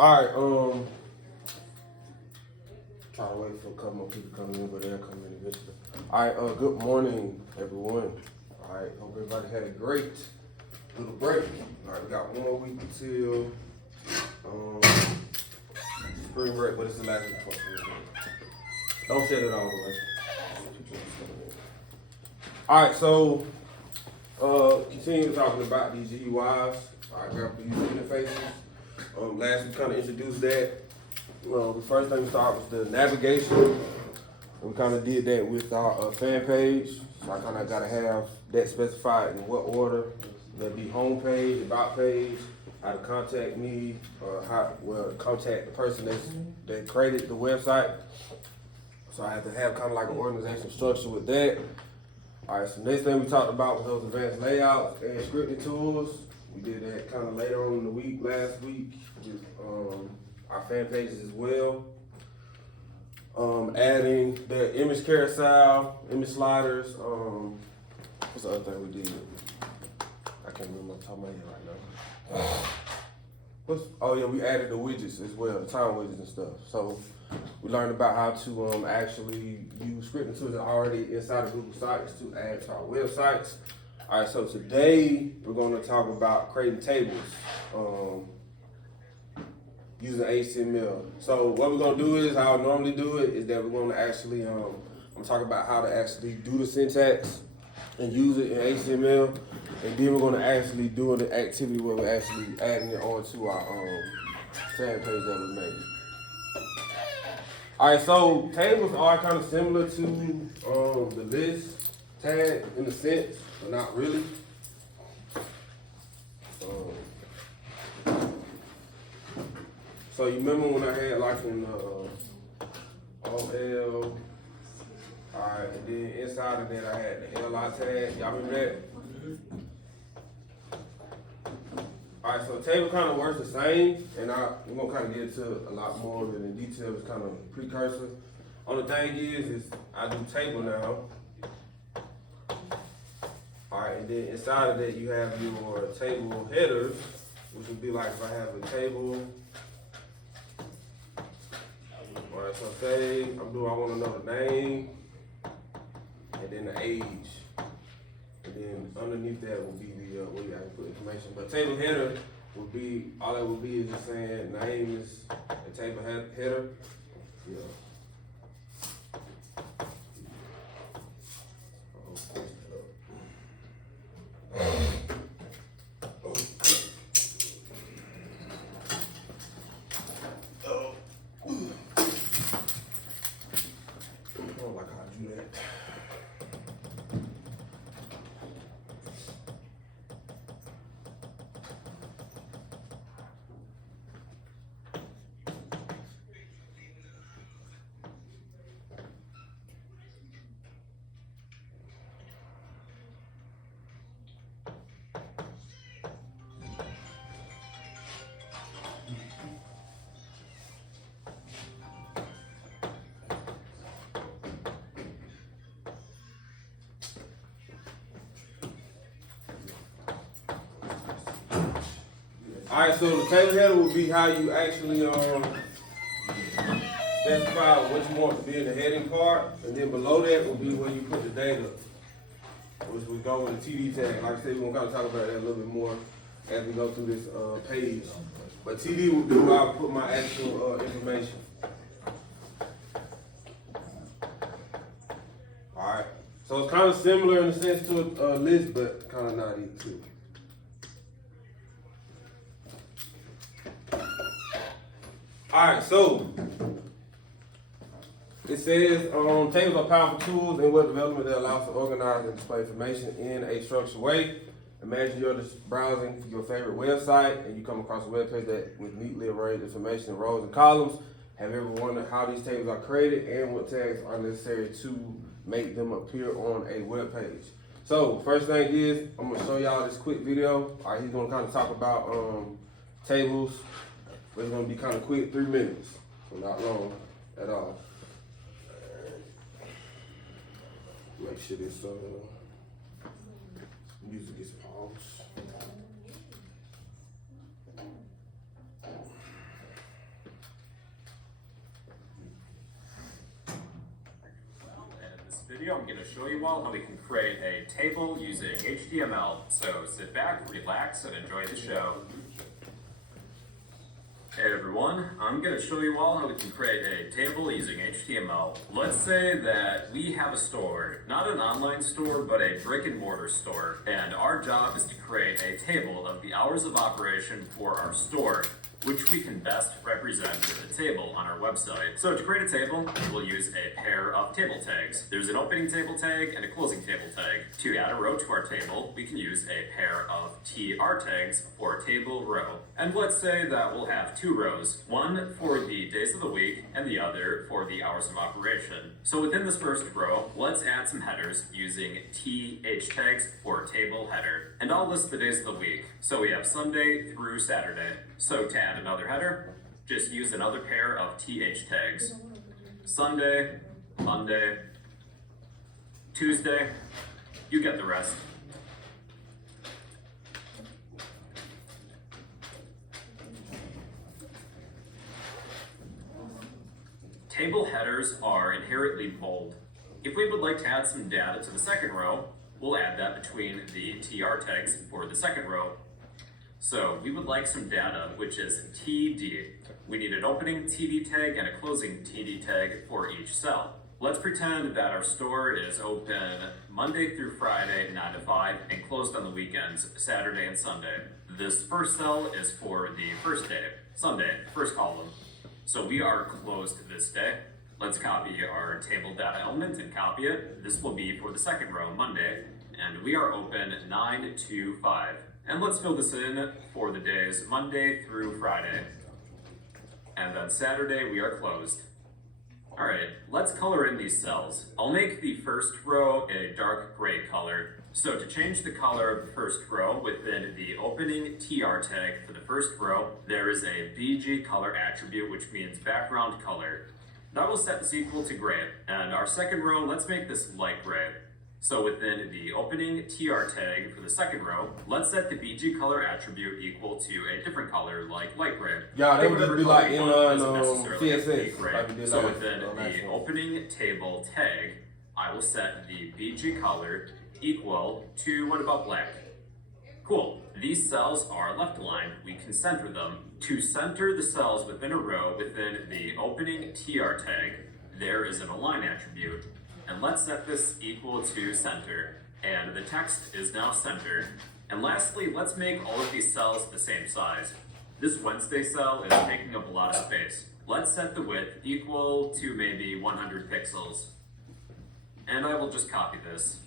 All right, try to wait for a couple more people to come in, but they'll come in eventually. All right, good morning, everyone. All right, hope everybody had a great little break. All right, we got 1 week until spring break, but it's the last week before spring break. Don't set it all the way. All right, so continue talking about these GUIs. All right, grab the user interfaces. Last we kind of introduced that. The first thing we started was the navigation. We kind of did that with our fan page. So I kind of got to have that specified in what order. That'd be home page, about page, how to contact me, contact the person that created the website. So I have to have kind of like an organizational structure with that. All right, so next thing we talked about was those advanced layouts and scripting tools. We did that kind of later on in the week, last week, with our fan pages as well. Adding the image carousel, image sliders. What's the other thing we did? I can't remember off the top of my head right now. We added the widgets as well, the time widgets and stuff. So we learned about how to actually use scripting tools that are already inside of Google Sites to add to our websites. All right, so today we're going to talk about creating tables using HTML. So what we're going to do is, how I normally do it, is that we're going to actually, I'm going to talk about how to actually do the syntax and use it in HTML. And then we're going to actually do the activity where we're actually adding it onto our fan page that we made. All right, so tables are kind of similar to the list tag in a sense, but not really. So you remember when I had like in OL, all right, and then inside of that I had the LI tag. Y'all remember that? All right, so the table kind of works the same, and we're gonna kind of get into a lot more of it in detail. It's kind of precursor. Only thing is I do table now. All right, and then inside of that you have your table headers, which would be like if I have a table. All right, so say I want to know the name, and then the age. And then underneath that will be the where you have to put information. But table header would be, all that would be is just saying name is a table header. Yeah. I don't like how I do that. All right, so the table header will be how you actually specify what you want to be in the heading part, and then below that will be where you put the data, which will go with the TD tag. Like I said, we're gonna kind of talk about that a little bit more as we go through this page. But TD will be where I put my actual information. All right, so it's kind of similar in a sense to a list, but kind of not either too. All right, so it says tables are powerful tools in web development that allow us to organize and display information in a structured way. Imagine you're just browsing your favorite website and you come across a web page that with neatly arranged information in rows and columns. Have you ever wondered how these tables are created and what tags are necessary to make them appear on a web page? So first thing is, I'm gonna show y'all this quick video. All right, he's gonna kind of talk about tables. But it's gonna be kind of quick, 3 minutes, so not long at all. Make sure this music is paused. video, I'm going to show you all how we can create a table using HTML. So sit back, relax, and enjoy the show. Hey everyone, I'm going to show you all how we can create a table using HTML. Let's say that we have a store, not an online store, but a brick and mortar store. And our job is to create a table of the hours of operation for our store, which we can best represent with a table on our website. So to create a table, we'll use a pair of table tags. There's an opening table tag and a closing table tag. To add a row to our table, we can use a pair of TR tags for a table row. And let's say that we'll have two rows, one for the days of the week and the other for the hours of operation. So within this first row, let's add some headers using TH tags for table header. And I'll list the days of the week. So we have Sunday through Saturday. So to add another header, just use another pair of TH tags. Sunday, Monday, Tuesday, you get the rest. Table headers are inherently bold. If we would like to add some data to the second row, we'll add that between the TR tags for the second row. So we would like some data, which is TD. We need an opening TD tag and a closing TD tag for each cell. Let's pretend that our store is open Monday through Friday, 9 to 5, and closed on the weekends, Saturday and Sunday. This first cell is for the first day, Sunday, first column. So we are closed this day. Let's copy our table data element and copy it. This will be for the second row, Monday, and we are open 9 to 5. And let's fill this in for the days Monday through Friday. And then Saturday we are closed. Alright, let's color in these cells. I'll make the first row a dark gray color. So to change the color of the first row within the opening TR tag for the first row, there is a BG color attribute, which means background color. That will set this equal to gray. And our second row, let's make this light gray. So within the opening TR tag for the second row, let's set the BG color attribute equal to a different color like light gray. Yeah, they would just be like inline CSS. Gray. So within the opening table tag, I will set the BG color equal to, what about black? Cool. These cells are left aligned. We can center them. To center the cells within a row within the opening TR tag, there is an align attribute. And let's set this equal to center. And the text is now centered. And lastly, let's make all of these cells the same size. This Wednesday cell is taking up a lot of space. Let's set the width equal to maybe 100 pixels. And I will just copy this.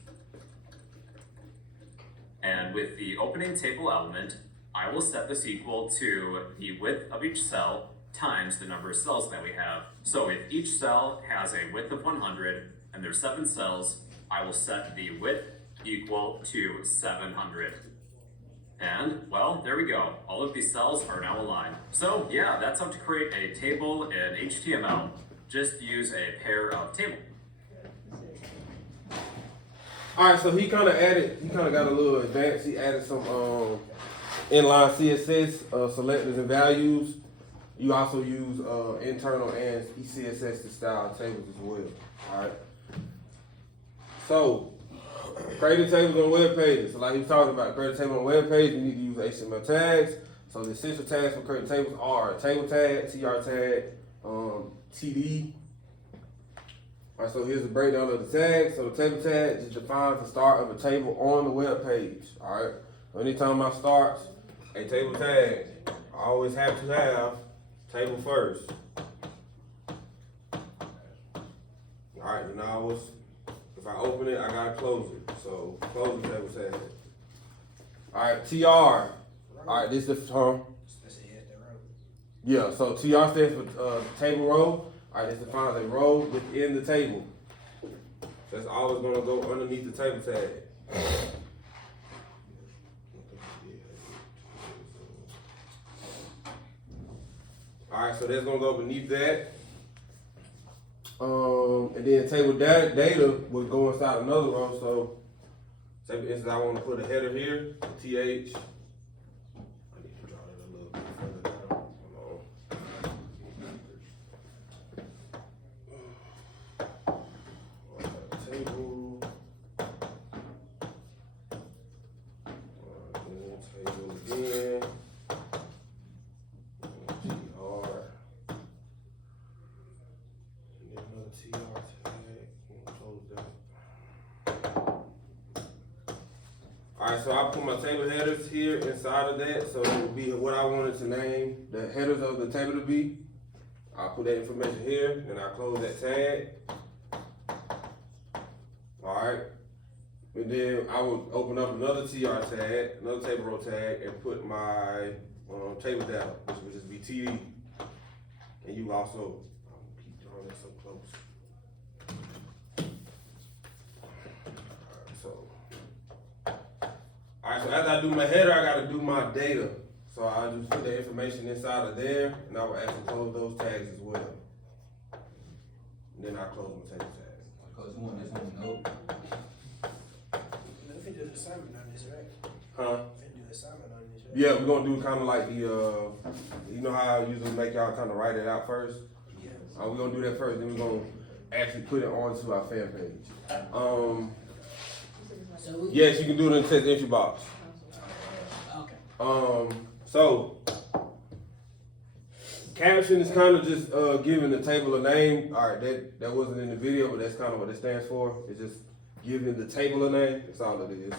And with the opening table element, I will set this equal to the width of each cell times the number of cells that we have. So if each cell has a width of 100, and there's 7 cells, I will set the width equal to 700. And, well, there we go. All of these cells are now aligned. So, yeah, that's how to create a table in HTML. Just use a pair of table. Alright, so he kind of got a little advanced. He added some inline CSS selectors and values. You also use internal and ECSS to style tables as well. Alright. So, creating tables on web pages. So like he was talking about, creating a table on a web page, you need to use HTML tags. So the essential tags for creating tables are table tag, TR tag, TD. Alright, so here's a breakdown of the tags. So the table tag just defines the start of a table on the web page. Alright, so anytime I start a table tag, I always have to have table first. Alright, and now if I open it, I gotta close it. So close the table tag. Alright, TR. Alright, this is the yeah, so TR stands for table row. Alright, this defines a row within the table. That's always gonna go underneath the table tag. Alright, so that's gonna go beneath that. And then table data would go inside another row. So, say for instance, I want to put a header here, TH. I need to draw it a little bit further down. Hold on. Table. Alright, so I put my table headers here inside of that, so it will be what I wanted to name the headers of the table to be. I'll put that information here, and I close that tag. Alright. And then I would open up another TR tag, another table row tag, and put my table data, which would just be TD. And you also, keep drawing that so close. Alright, so after I do my header, I gotta do my data. So I just put the information inside of there, and I will actually close those tags as well. And then I close my table tags. Because you want this one to know. If we do the assignment on this, right? Huh? If we do the assignment on this, right? Yeah, we're gonna do kind of like the, you know how I usually make y'all kind of write it out first? Yeah. We're gonna do that first, then we're gonna actually put it onto our fan page. So we, Yes, you can do it in the text entry box. okay. So caption is kind of just giving the table a name. All right, that wasn't in the video, but that's kind of what it stands for. It's just giving the table a name. That's all it is.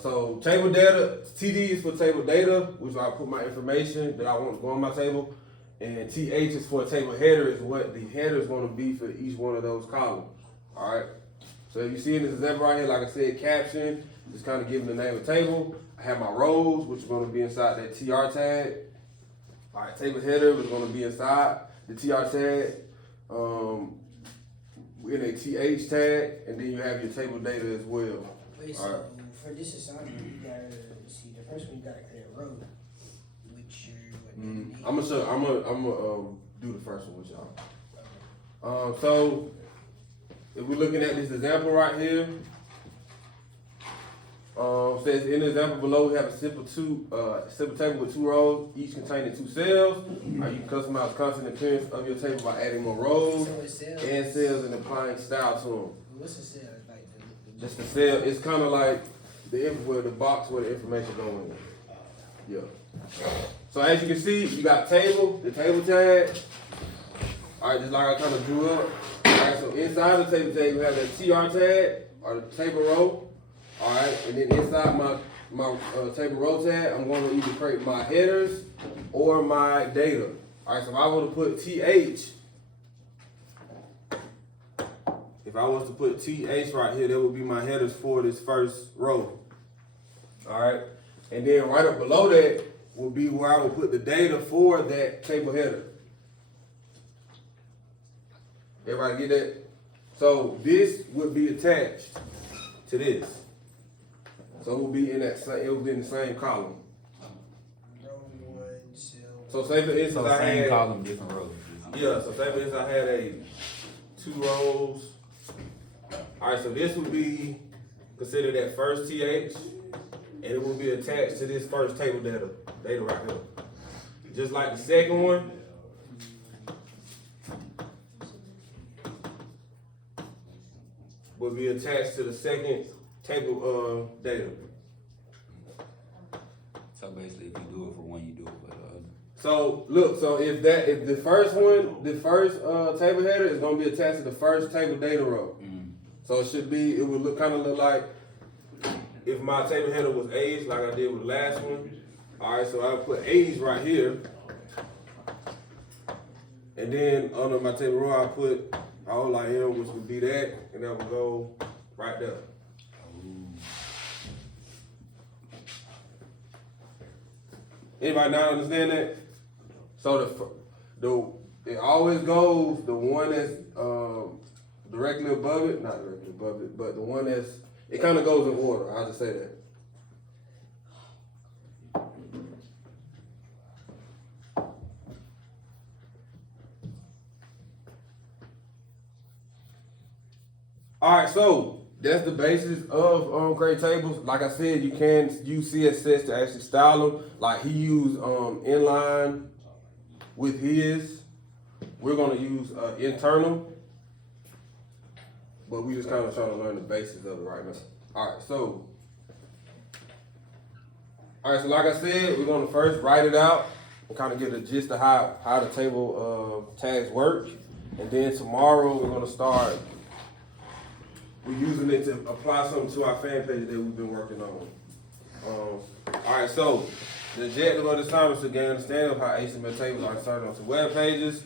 So table data, TD is for table data, which I put my information that I want to go on my table, and TH is for table header, is what the header is going to be for each one of those columns. All right. So if you see in this example right here, like I said, caption, just kind of giving the name of the table. I have my rows, which are going to be inside that TR tag. All right, table header is going to be inside the TR tag, in a TH tag, and then you have your table data as well. Wait, All so right. for this assignment, you gotta see the first one. You gotta create a row, which I'm gonna do the first one with y'all. So if we're looking at this example right here, says in the example below we have a simple table with 2 rows, each containing 2 cells. You can customize the content appearance of your table by adding more rows So it cells. and cells and applying style to them. What's the cell? Like the Just the cell, it's kind of like the box where the information go in. Yeah. So as you can see, you got table, the table tag. All right, just like I kind of drew up. All right, so inside the table tag, you have the TR tag or the table row. All right, and then inside my table row tag, I'm going to either create my headers or my data. All right, so if I want to put TH, if I was to put TH right here, that would be my headers for this first row. All right, and then right up below that will be where I would put the data for that table header. Everybody get that? So this would be attached to this. So it will be in that same, it will be in the same column. row one cell. So say for instance So I same had, column, different rows. yeah, so say for instance I had 2 rows. All right, so this would be considered that first TH, and it will be attached to this first table data right here. Just like the second one. Will be attached to the second table data. So basically, if you do it for one, you do it for the other. So look, so if the first one, the first table header is gonna be attached to the first table data row. So it should be, it would look like if my table header was A's like I did with the last one. All right, so I would put A's right here. And then under my table row, I put all like M, which would be that, and that would go right there. Anybody not understand that? So it always goes the one that's directly above it, not directly above it, but the one that's, it kind of goes in order. I'll just say that. All right, so that's the basis of create tables. Like I said, you can use CSS to actually style them. Like he used inline with his. We're gonna use internal, but we just kind of trying to learn the basics of it right now. All right, so like I said, we're gonna first write it out and kind of get a gist of how the table tags work, and then tomorrow we're gonna start we're using it to apply something to our fan page that we've been working on. Alright, so the objective of the assignment is to gain understanding of how HTML tables are inserted onto web pages.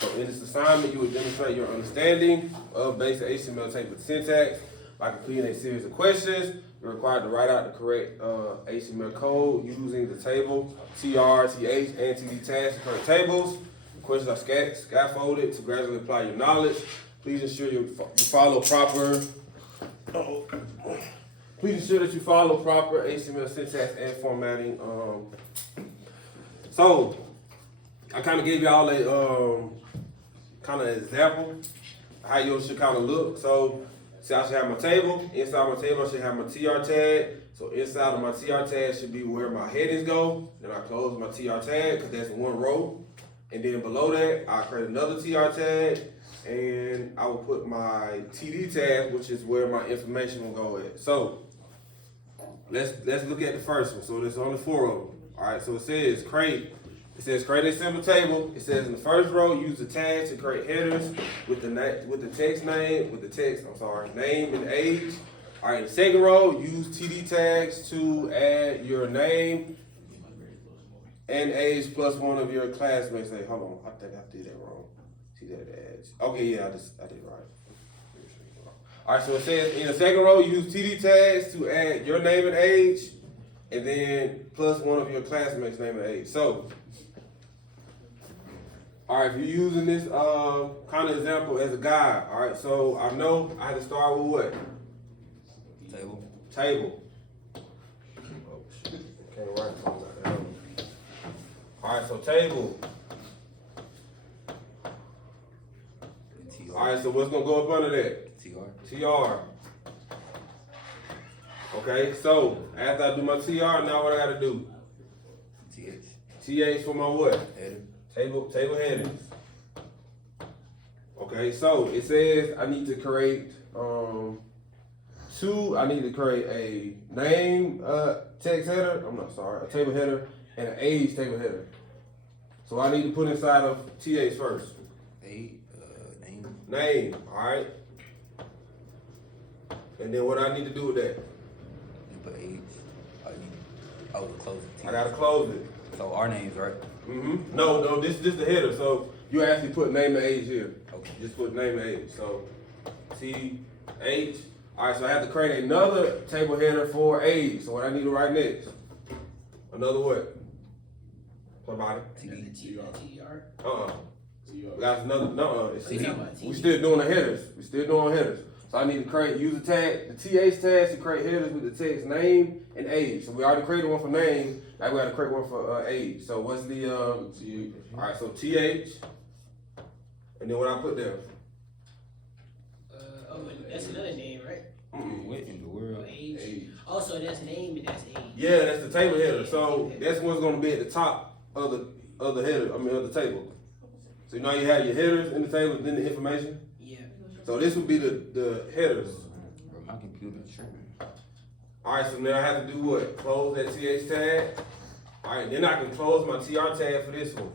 So in this assignment, you will demonstrate your understanding of basic HTML table syntax by completing a series of questions. You're required to write out the correct HTML code using the table, TR, TH, and TD tags to correct tables. The questions are scaffolded to gradually apply your knowledge. Please ensure you follow proper. Please ensure that you follow proper HTML syntax and formatting. So I kind of gave y'all a kind of example how yours should kind of look. So see, I should have my table. Inside my table, I should have my TR tag. So inside of my TR tag should be where my headings go. Then I close my TR tag because that's one row. And then below that, I create another TR tag. And I will put my TD tag, which is where my information will go at. So let's look at the first one. So there's only 4 of them. All right. So it says create a simple table. It says in the first row, use the tags to create headers with the text name and age. All right. In the second row, use TD tags to add your name and age plus one of your classmates. Say, hold on, I think I did that wrong. See that edge? Okay, yeah, I did right. All right, so it says in the second row, use TD tags to add your name and age, and then plus one of your classmates' name and age. So, all right, if you're using this kind of example as a guide, all right, so I know I had to start with what? Table. Oh, shit. Can't write something like that. All right, so table. All right, so what's gonna go up under that? TR. Okay, so after I do my TR, now what I gotta do? TH for my what? Header. Table headings. Okay, so it says I need to create I need to create a name text header. A table header and an age table header. So I need to put inside of TH first. Name, all right. And then what I need to do with that? You put age. Close it. I gotta close it. So our names, right? Mm-hmm. No, this is just the header. So you actually put name and age here. Okay. Just put name and age. So TH. All right, so I have to create another table header for age. So what I need to write next? Another what? Somebody? TR. That's another. TD. We still doing the headers. We still doing headers. So I need to create user tag, the TH tags to create headers with the text name and age. So we already created one for name. Now we got to create one for age. So what's the all right? So TH, and then what I put there? That's another name, right? What in the world? Age. Also, that's name and that's age. Yeah, that's the table header. So that's what's going to be at the top of the header. Of the table. So you know you have your headers in the table, then the information. Yeah. So this would be the headers. Bro, my computer's tripping. All right, so now I have to do what? Close that TH tag. All right, then I can close my TR tag for this one.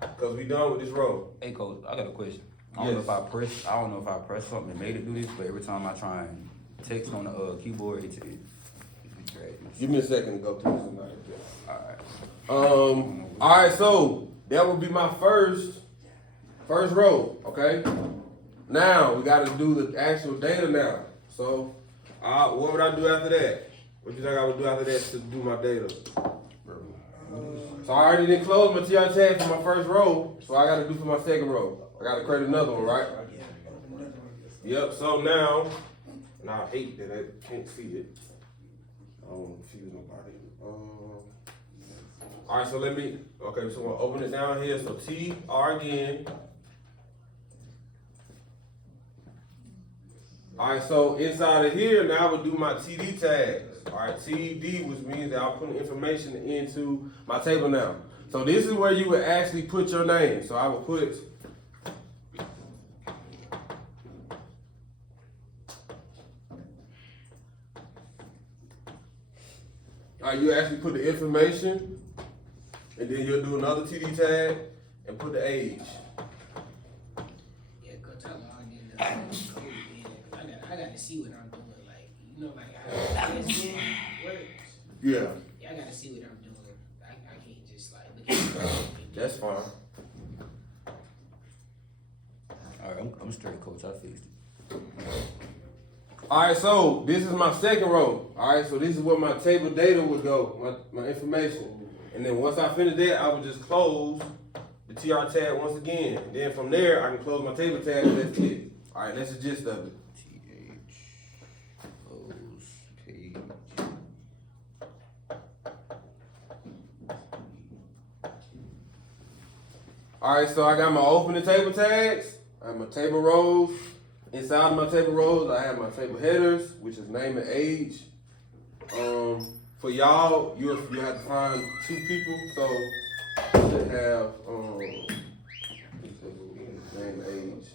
Because we done with this row. Hey, Coach, I got a question. I don't know if I press something that made it do this, but every time I try and text on the keyboard, it drags. Give me a second to go through this. Alright. All right, so that would be my first row, okay? Now, we got to do the actual data now. So, what would I do after that? What do you think I would do after that to do my data? So I already did close my TR tag for my first row, so I got to do for my second row. I got to create another one, right? Yep, so now, and I hate that I can't see it. I don't want to confuse nobody. All right, so okay, so I'm gonna open it down here. So TR again. All right, so inside of here, now I would do my TD tags. All right, TD, which means that I'll put information into my table now. So this is where you would actually put your name. So I would put you actually put the information, and then you'll do another TD tag and put the age. Yeah, go tell me I get the code in. gotta see what I'm doing. Like, you know, like how ESPN works. Yeah, Yeah, I gotta see what I'm doing. I can't just like look at it. that's fine. Alright, I'm straight, coach. I fixed it. Alright, so this is my second row. Alright, so this is where my table data would go, my information. And then once I finish that, I would just close the TR tab once again. And then from there, I can close my table tab and that's it. Alright, that's the gist of it. TH close page. Alright, so I got my opening table tags. I have my table rows. Inside of my table rows, I have my table headers, which is name and age. For y'all, you have to find 2 people, so you should have name and age.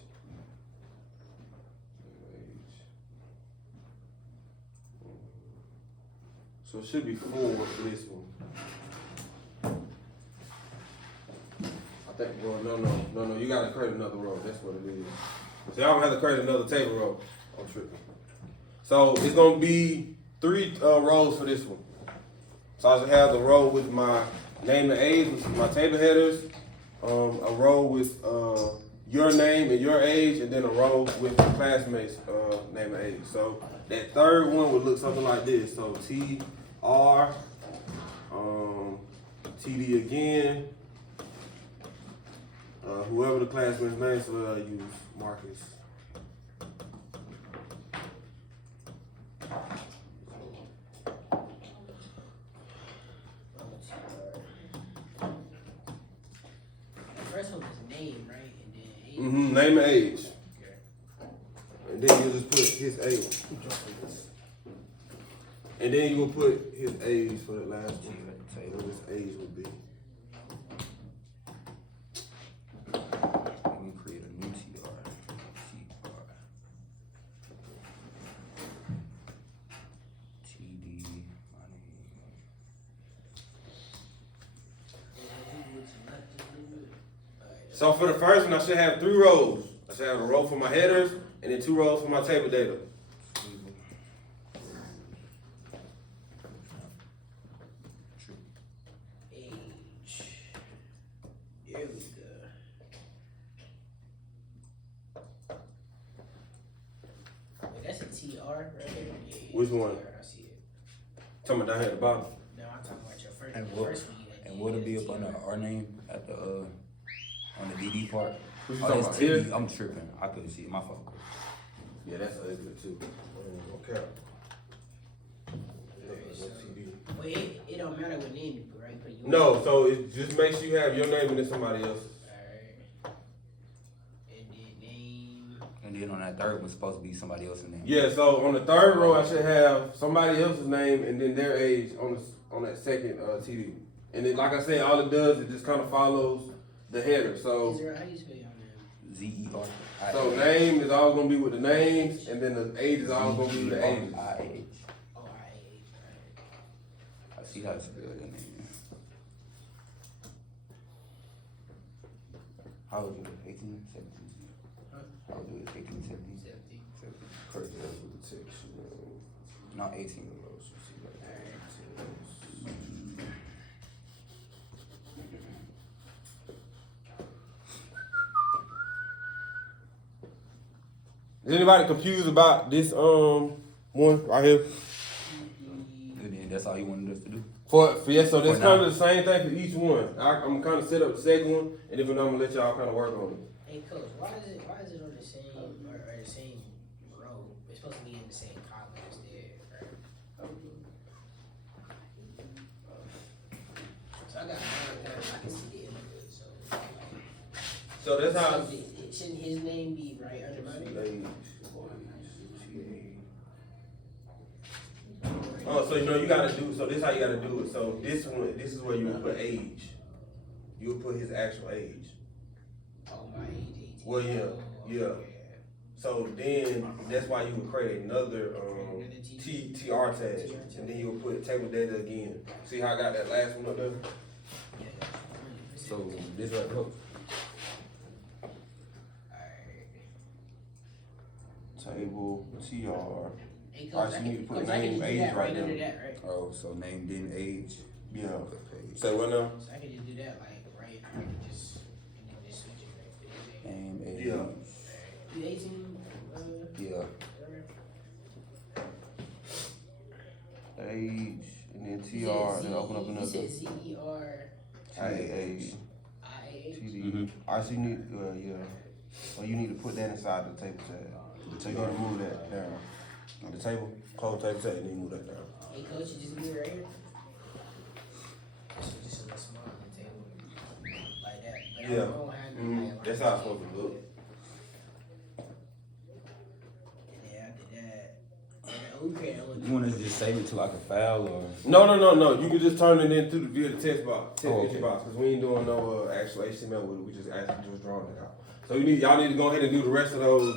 So it should be 4 for this one. I think, well, no, you gotta create another row, that's what it is. So y'all gonna have to create another table row. I'm tripping. So it's gonna be 3 rows for this one. So I should have the row with my name and age, which is my table headers, a row with your name and your age, and then a row with the classmates' name and age. So that third one would look something like this. So TR, TD again, whoever the classmate's name, so I use Marcus. The first one was name, right? And then age. Mm-hmm, name and age. Okay. And then you just put his age. And then you will put his age for the last one. What his age would be. Let me create a new TR. TD, my name. So for the first one, I should have 3 rows. I should have a row for my headers and then 2 rows for my table data. Age. There we go. Wait, that's a TR right there? Yeah, Which one? TR, I see it. Talking about down here at the bottom. No, I'm talking about your first, And the what? first one you had. And what'll be up on our name at the on the DD part? What you Oh, talking that's about here? TD. I'm tripping. I couldn't see it. My fault. Yeah, that's ugly too. Okay. Wait, it don't matter what name you put, right? Put yours. No, so it just make sure you have your name and then somebody else's. Alright. And then name. And then on that third one, supposed to be somebody else's name. Yeah, so on the third row, I should have somebody else's name and then their age on that second TD. And then, like I said, all it does is just kind of follows the header. So, Israel, how do you spell your name? ZER. so name is always gonna be with the names, and then the age is always gonna be with the ages. IH. Oh, I I see how to spell your name. How old you? 18, 17? Huh? How old you? 18, 17? 70. 17. Correct, that's with the text, you know. Not 18. Is anybody confused about this one right here? And then that's all you wanted us to do? For yeah, so that's For kind now. of the same thing for each one. I'm kind of set up the second one, and then I'm gonna let y'all kind of work on it. Hey, coach, why is it on the same or the same row? It's supposed to be in the same column instead, right? So I got I can see the input. So that's how. Shouldn't his name be right under my name? Oh, so you know you gotta do. So this is how you gotta do it. So this one, this is where you would put age. You would put his actual age. Oh, my age 18. Well, yeah. So then that's why you would create another TR tag, and then you would put table data again. See how I got that last one up there? So this right here. Alright. Type table TR. Hey, Alright, Coach, so I you need can, to put Coach, I can name, just do age that right right under there. that, right? Oh, so name, then age. Yeah. Page. Say what now? So I can just do that, like, right, I can just, and then just switch it right for the name. Name, age. Yeah. You 18, Yeah. whatever. Age, and then You TR, said then open up Z- another. You said ZER age. IAH. TD. Mhm. Alright, so you need, yeah. So you need to put that inside the table tag. So you need to move that down. On the table, close table tag, and then move that down. Hey, Coach, you just move it right here. Just a little small on the table. Like that. But Yeah. I don't have Mm-hmm. That's how it's supposed to look. And then after that, okay, I look. You want to just save it to like a file or? No. You can just turn it in through the via the text box, text Oh, entry okay. box, because we ain't doing no actual HTML with it. We just actually just drawing it out. So y'all need to go ahead and do the rest of those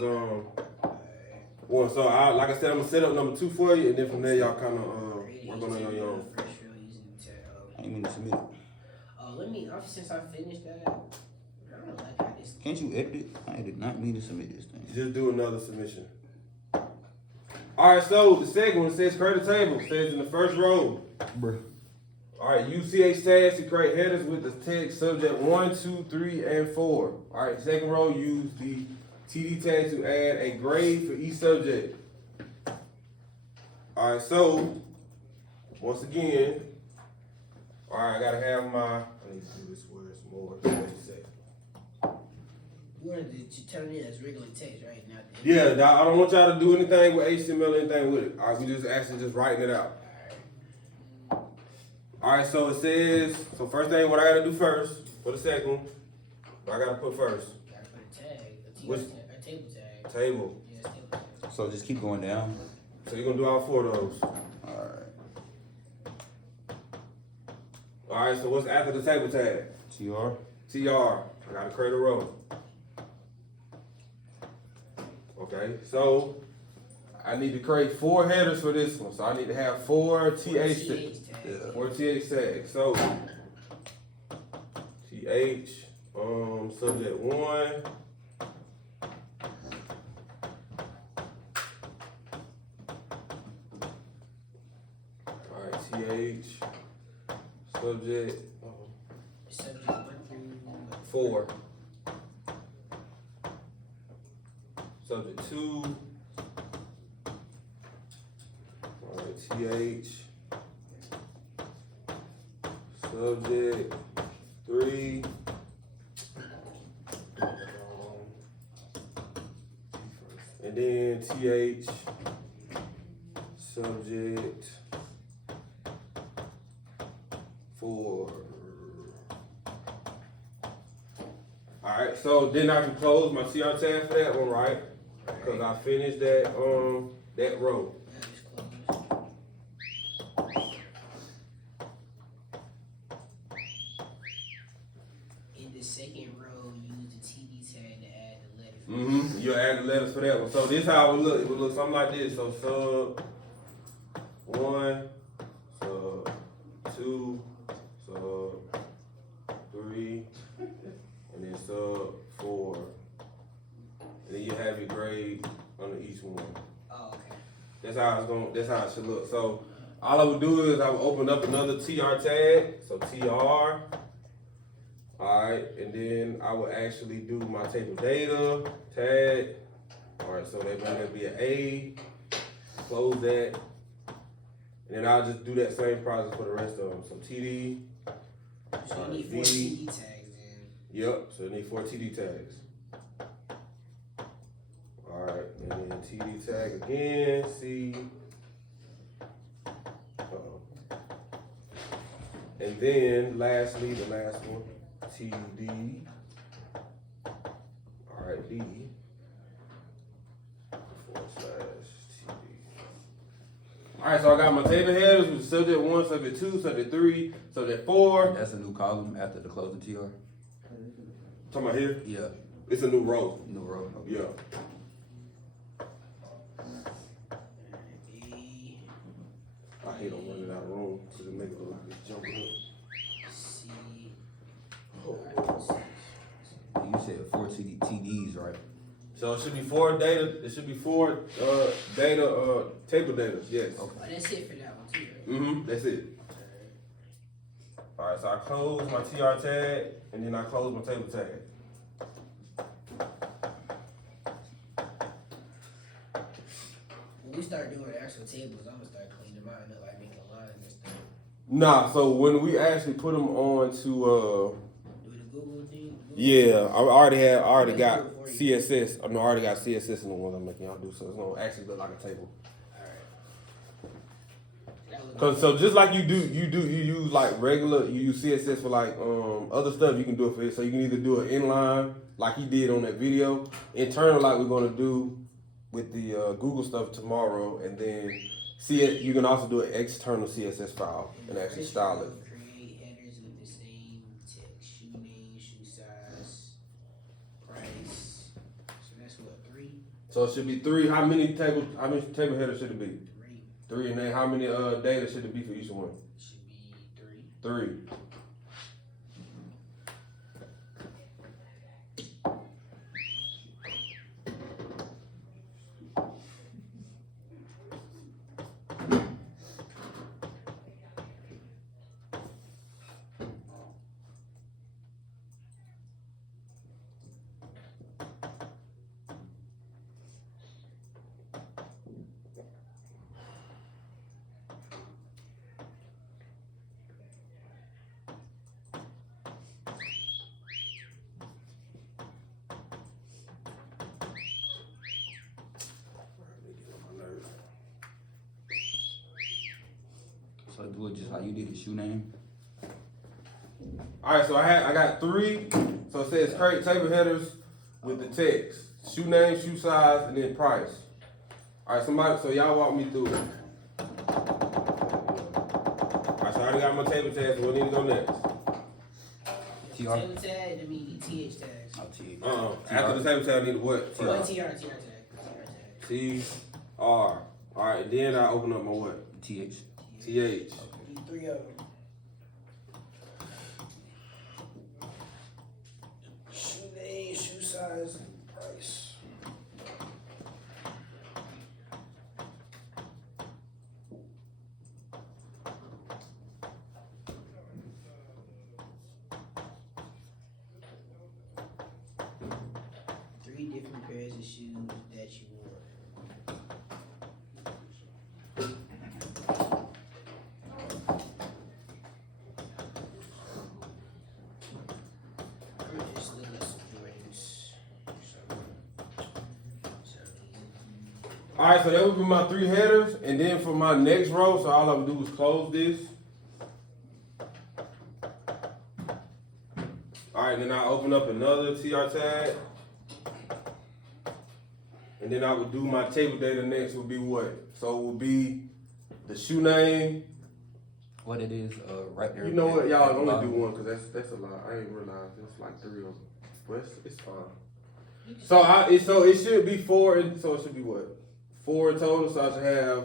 ones. So like I said, I'm gonna set up number 2 for you, and then from there y'all kind of work on it on your own. First row using the tab. I ain't mean to submit it. Let me, since I finished that, I don't like how this. Can't you edit it? I did not mean to submit this thing. Just do another submission. All right, so the second one says create a table. Says in the first row. Bruh. All right, use CH tags to create headers with the text subject 1, 2, 3, and 4. All right, second row, use the TD tag to add a grade for each subject. All right, so once again, all right, I gotta have my. I need to do this where it's more. You wanted to turn it as regular text, right? Now. Yeah, I don't want y'all to do anything with HTML or anything with it. All right, we just actually just writing it out. All right, so it says, so first thing, what I gotta do first for the second one, what I gotta put first? Gotta put a tag, Which- a table tag. Table. Yeah, table tag. So just keep going down. So you're gonna do all 4 of those. Alright. All right, so what's after the table tag? TR. TR. I gotta create a row. Okay, so I need to create 4 headers for this one. So I need to have 4 TH tags. Yeah. 4 TH tags. So TH, subject 1. All right, TH, subject Subject 1 through 4. Subject 2. All right, TH. Subject 3. And then TH. Subject 4. Alright, so then I can close my TR tab for that one, right? Because I finished that that row. Yeah, just close. In the second row, use the TD tag to add the letter. You'll add the letters for that one. So this how it would look. It would look something like this. So sub 1, sub 2, sub 3, and then sub 4. And then you have your grade under each one. Oh, okay. That's how it's going. That's how it should look. So all I would do is I would open up another TR tag. So TR. Alright, and then I would actually do my table data tag. Alright, so that might be an A. Close that. And then I'll just do that same process for the rest of them. So TD. So you need 4 V. TD tags then. Yep, so I need 4 TD tags. Alright, and then TD tag again, C. Uh-oh. And then lastly, the last one, TD. Alright, D. / TD. Alright, so I got my table headers with subject 1, subject 2, subject 3, subject 4. That's a new column after the closing TR. Talking about here? Yeah. It's a new row. New row. Okay. Yeah. A, I hate on running out of room because it make it look like it's jumping up. C. Oh. You said 4 TDs, right? So it should be 4 data. It should be 4 data table data. Yes. Oh, that's it for that one too, right? Mm-hmm. That's it. All right. So I close my TR tag and then I close my table tag. When we start doing actual tables, I'm gonna start cleaning mine up, like making lines and stuff. Nah. So when we actually put them on to Do the Google thing. Google. yeah, I already Let's got do it for you. CSS. I already got CSS in the ones I'm making y'all do. So it's gonna actually look like a table. Alright. Cause so just like you use like regular, you use CSS for like other stuff. You can do it for it. So you can either do an inline like he did on that video, internal like we're gonna do with the Google stuff tomorrow, and then you can also do an external CSS file and actually style it. Create headers with the same text, shoe name, shoe size, price. So that's what, 3? So it should be 3. How many table headers should it be? 3 3, and then how many data should it be for each one? should be 3. 3. So do it just how you did the shoe name. All right, so I got 3. So it says create table headers with the text, shoe name, shoe size, and then price. All right, so y'all walk me through it. All right, so I already got my table tags. So we need to go next. TR. Table tag, that mean TH tags. Oh, T. After the table tag, I need what? What TR tag? T R. All right, then I open up my what? TH. TH. Need 3 of them. Shoe name, shoe size, and price. Three different pairs of shoes that you wore. I'm gonna just look at some Jordans. All right, so that would be my 3 headers, and then for my next row, so all I'm gonna do is close this. All right, then I open up another TR tag, and then I would do my table data next. Would be what? So it would be the shoe name. What it is, right there. You know what? Y'all at the only bottom. do one because that's a lot. I ain't realized it's like 3 of them, but it's fine. So it should be 4. So it should be what? 4 in total. So I should have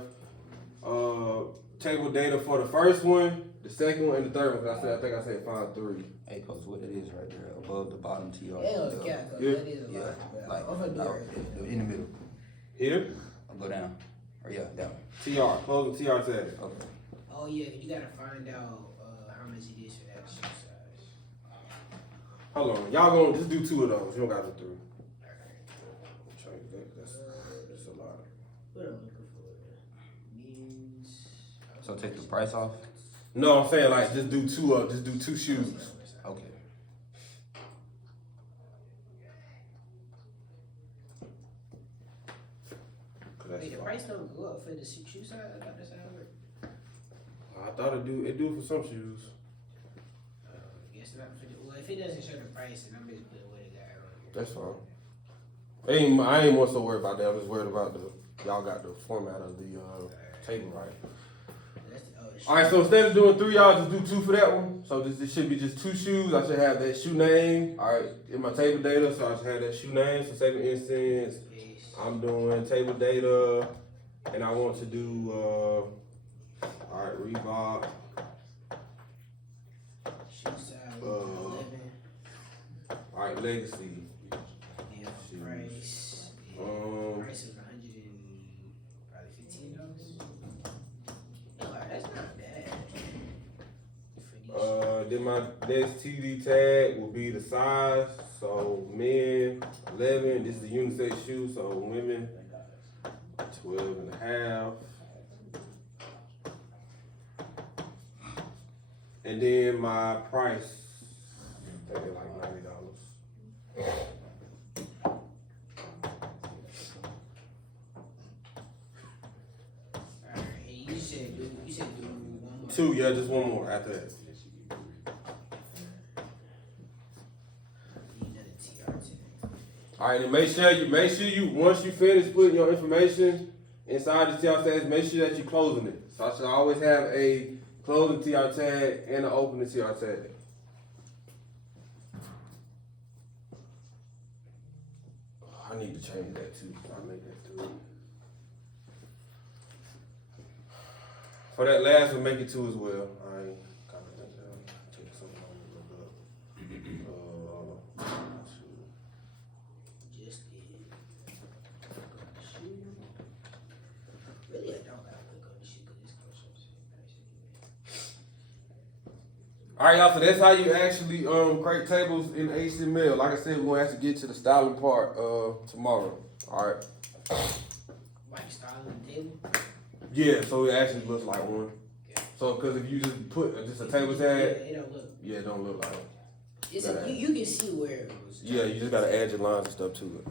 table data for the first one, the second one, and the third one. 'Cause I think I said find 3. Hey, cause what it is right there above the bottom TR. Yeah, yeah, cause Yeah. that is a Yeah, lot. But like I'm gonna do it right there. in the middle. Here, I'll go down. Or yeah, down. TR, closing TR tag. Okay. Oh yeah, you gotta find out how much it is for that shoe size. Hold on, y'all gonna just do 2 of those. You don't got to 3. Change that. That's a lot. What I'm looking for? Means. So take the price off. No, I'm saying like just do 2 just do 2 shoes. Okay. Wait, the price don't go up for the shoe size? I thought that's how it worked. I thought it do for some shoes. Guess not for the, well, if it doesn't show the price, then I'm just putting what it got on here. That's fine. I ain't more so worried about that. I'm just worried about y'all got the format of the table right. That's the, All right, so instead of doing 3, y'all just do 2 for that one. So this should be just 2 shoes. I should have that shoe name. All right, in my table data, so I should have that shoe name. So say for instance, I'm doing table data, and I want to do all right, Reebok. shoe size, 11. All right, Legacy. Yeah, price. next TD tag will be the size. So men 11. This is a unisex shoe. So women 12 and a half. And then my price, I think it's like $90. Alright, and you said do one more. Two, yeah, just one more after that. Need another TR tag. All right, and make sure you once you finish putting your information inside the TR tags, make sure that you're closing it. So I should always have a closing TR tag and an opening TR tag. I need to change that too. I'll make that three. For that last one, make it two as well. I kind of think that take something on a little bit. Just did. Shoe. Really, I don't gotta click on the shoe because it's close up to the All right, y'all. So that's how you actually create tables in HTML. Like I said, we're gonna have to get to the styling part tomorrow. All right. Like styling the table. Yeah. So it actually looks like one. So because if you just put just a table Yeah, tag, it don't look. yeah, it don't look like it. It's you can see where it was. Yeah, you just gotta add your lines and stuff to it.